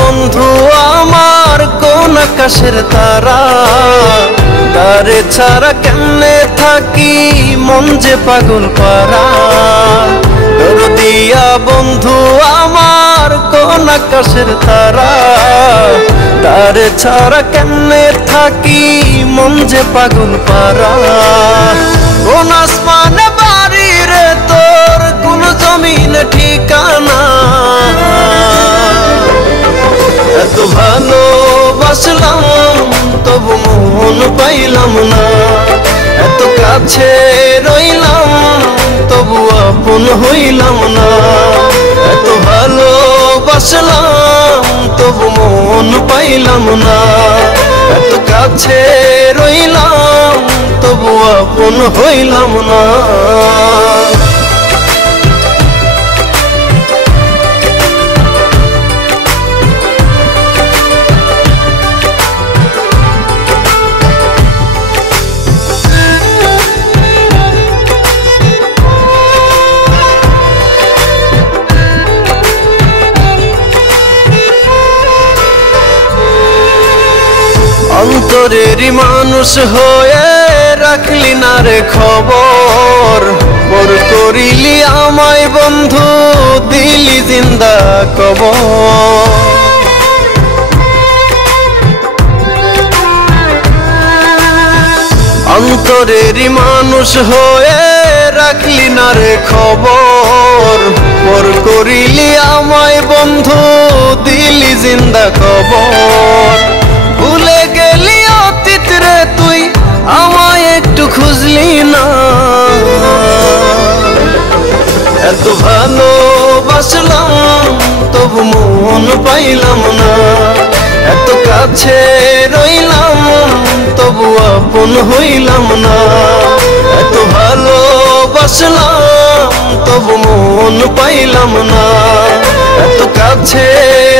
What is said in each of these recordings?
বন্ধু আমার কোন আকাশের তারা, তারে ছাড়া কেমনে থাকি মন যে পাগল পারা। দরদিয়া বন্ধু আমার কোন আকাশের তারা, তারে ছাড়া কেমনে থাকি মন যে পাগল পারা। কোন আসমানে বাড়ি রে তোর, কোন জমিনে ঠিকানা, এত ভালোবাসলাম তবু মন পাইলাম না। এত কাছে রইলাম তবু আপন হইলাম না। এত ভালোবাসলাম তবু মন পাইলাম না। এত কাছে রইলাম তবু আপন হইলাম না। অন্তরেরই মানুষ হয়ে রাখলি না রে খবর, পর করিলি আমায় বন্ধু দিলি জিন্দা কবর। অন্তরেরই মানুষ হয়ে রাখলি না রে খবর, পর করিলি আমায় বন্ধু দিলি জিন্দা কবর। ভুলে গেলি অতীত রে তুই আমায় একটু খুঁজলি না। এত ভালোবাসলাম তবু মন পাইলাম না। এত কাছে রইলাম তবু আপন হইলাম না। এত ভালোবাসলাম তবু মন পাইলাম না। এত কাছে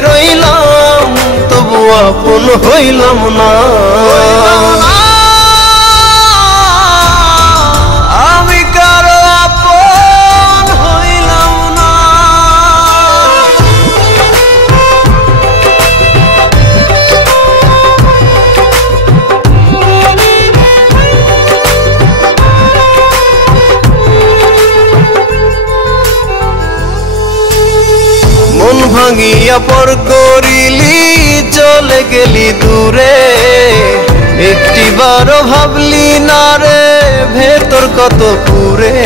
রইলাম তবু আপন হইলাম না। আমি কারো আপন হইলাম না। মন ভাঙিয়া পর করিলি চলে গেলি দূরে, একটিবারও ভাবলি না রে ভেতর কত পুরে।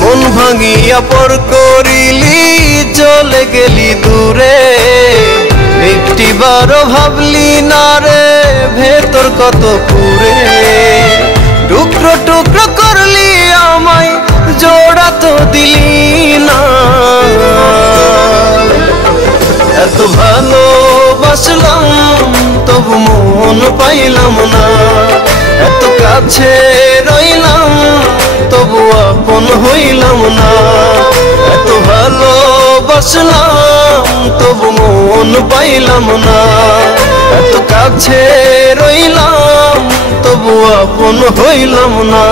মন ভাঙিয়া পর করিলি চলে গেলি দূরে, একটিবারও ভাবলি না রে ভেতর কত পুরে। টুকরো টুকরো করলি আমায় জোড়া তো দিলি না। এত ভালোবাসলাম তবু মন পাইলাম না। এত কাছে রইলাম তবু আপন হইলাম না। এত ভালোবাসলাম তবু মন পাইলাম না। এত কাছে রইলাম তবু আপন হইলাম না।